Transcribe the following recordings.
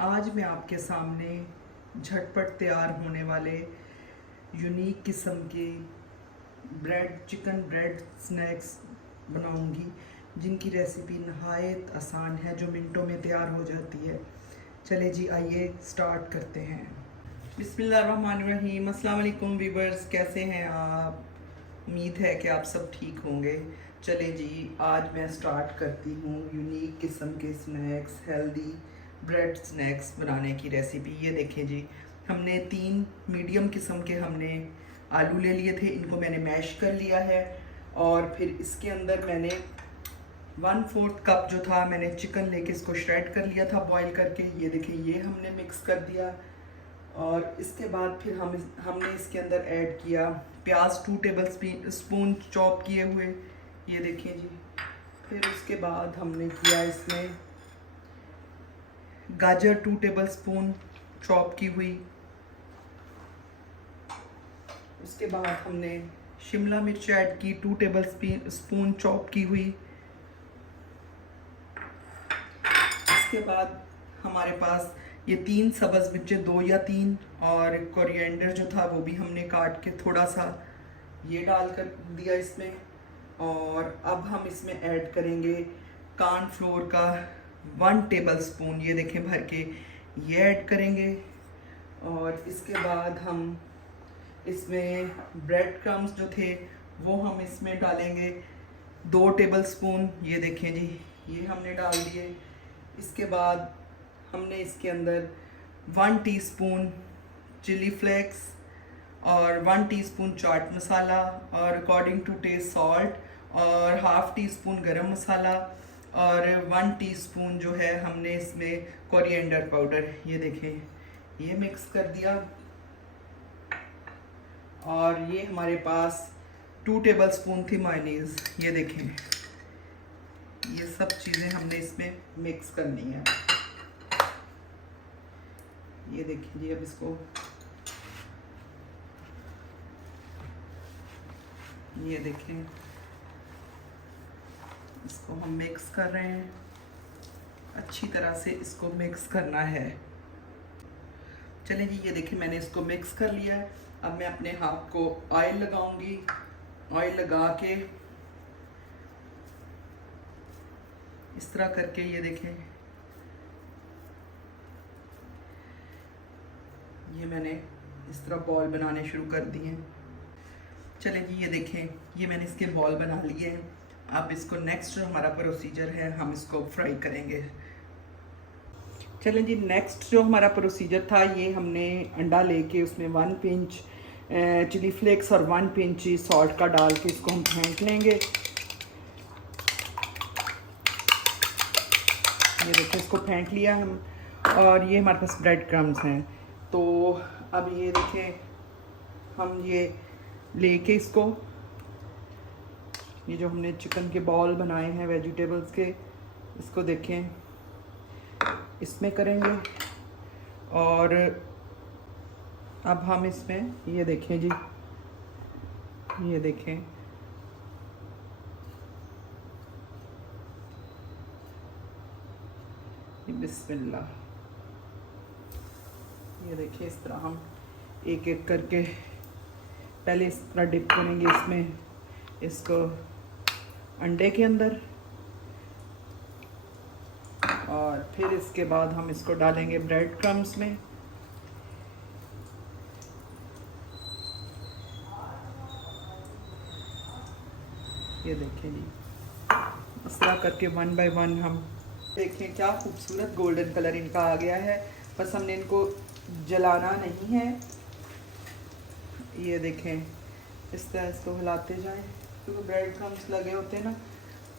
आज मैं आपके सामने झटपट तैयार होने वाले यूनिक किस्म के चिकन ब्रेड स्नैक्स बनाऊंगी, जिनकी रेसिपी नहायत आसान है, जो मिनटों में तैयार हो जाती है। चले जी, आइए स्टार्ट करते हैं। बिस्मिल्लाहिर्रहमानिर्रहीम। अस्सलाम वालेकुम व्यूअर्स, कैसे हैं आप? उम्मीद है कि आप सब ठीक होंगे। चले जी, आज मैं स्टार्ट करती हूँ यूनिक किस्म के स्नैक्स, हेल्दी ब्रेड स्नैक्स बनाने की रेसिपी। ये देखें जी, हमने 3 मीडियम किस्म के आलू ले लिए थे। इनको मैंने मैश कर लिया है और फिर इसके अंदर मैंने 1/4 कप जो था, मैंने चिकन लेके इसको श्रेड कर लिया था बॉईल करके। ये देखें, ये हमने मिक्स कर दिया और इसके बाद फिर हमने इसके अंदर ऐड किया प्याज 2 टेबल स्पून चॉप किए हुए। ये देखें जी। फिर उसके बाद हमने किया इसमें गाजर 2 टेबल स्पून चॉप की हुई। उसके बाद हमने शिमला मिर्च ऐड की 2 टेबल स्पून चॉप की हुई। इसके बाद हमारे पास ये 3 सब्ज़ मिर्चें, 2 या 3, और कोरिएंडर जो था वो भी हमने काट के थोड़ा सा ये डाल कर दिया इसमें। और अब हम इसमें ऐड करेंगे कॉर्नफ्लोर का 1 टेबल स्पून, ये देखें भर के ये ऐड करेंगे। और इसके बाद हम इसमें ब्रेड क्रम्स जो थे वो हम इसमें डालेंगे 2 टेबल स्पून। ये देखें जी, ये हमने डाल दिए। इसके बाद हमने इसके अंदर 1 टीस्पून चिली फ्लेक्स और 1 टीस्पून चाट मसाला और अकॉर्डिंग टू टेस्ट सॉल्ट और 1/2 टीस्पून गरम मसाला और 1 टीस्पून जो है हमने इसमें कोरिएंडर पाउडर, ये देखें ये मिक्स कर दिया। और ये हमारे पास 2 टेबल स्पून थी मायोनीज। ये देखें, ये सब चीज़ें हमने इसमें मिक्स करनी है। ये देखिए जी, अब इसको ये देखें, इसको हम मिक्स कर रहे हैं। अच्छी तरह से इसको मिक्स करना है। चलें जी, ये देखिए मैंने इसको मिक्स कर लिया है। अब मैं अपने हाथ को ऑयल लगाऊंगी। ऑयल लगा के इस तरह करके ये देखें, ये मैंने इस तरह बॉल बनाने शुरू कर दिए। चलें जी, ये देखें, ये मैंने इसके बॉल बना लिए हैं। अब इसको नेक्स्ट जो हमारा प्रोसीजर है, हम इसको फ्राई करेंगे। चलें जी, नेक्स्ट जो हमारा प्रोसीजर था, ये हमने अंडा लेके उसमें 1 पिंच चिली फ्लेक्स और 1 पिंच सॉल्ट का डाल के इसको हम फेंट लेंगे। ये देखिए, इसको फेंट लिया हम। और ये हमारे पास ब्रेड क्रम्स हैं। तो अब ये देखें, हम ये लेके इसको, ये जो हमने चिकन के बॉल बनाए हैं वेजिटेबल्स के, इसको देखें इसमें करेंगे। और अब हम इसमें ये देखें जी, ये देखें बिस्मिल्लाह। ये देखिए, इस तरह हम एक एक करके पहले इस तरह डिप करेंगे इसमें, इसको अंडे के अंदर, और फिर इसके बाद हम इसको डालेंगे ब्रेड क्रम्स में। ये देखें जी, इस तरह करके 1 बाय 1 हम देखें क्या खूबसूरत गोल्डन कलर इनका आ गया है। बस हमने इनको जलाना नहीं है। ये देखें, इस तरह इसको हिलाते जाएं, क्योंकि ब्रेड क्रम्स लगे होते हैं ना,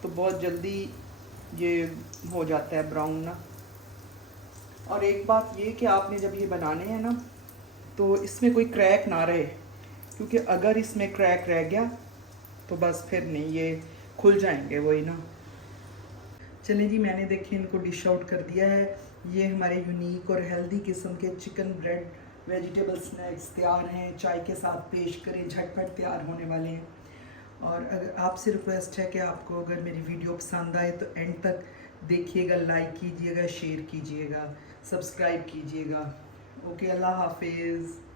तो बहुत जल्दी ये हो जाता है ब्राउन ना। और एक बात ये कि आपने जब ये बनाने हैं ना, तो इसमें कोई क्रैक ना रहे, क्योंकि अगर इसमें क्रैक रह गया तो बस फिर नहीं, ये खुल जाएंगे वही ना। चलिए जी, मैंने देखे इनको डिश आउट कर दिया है। ये हमारे यूनिक और हेल्दी किस्म के चिकन ब्रेड वेजिटेबल स्नैक्स तैयार हैं। चाय के साथ पेश करें, झटपट तैयार होने वाले हैं। और अगर आपसे रिक्वेस्ट है कि आपको अगर मेरी वीडियो पसंद आए तो एंड तक देखिएगा, लाइक कीजिएगा, शेयर कीजिएगा। सब्सक्राइब कीजिएगा। ओके, अल्लाह हाफिज़।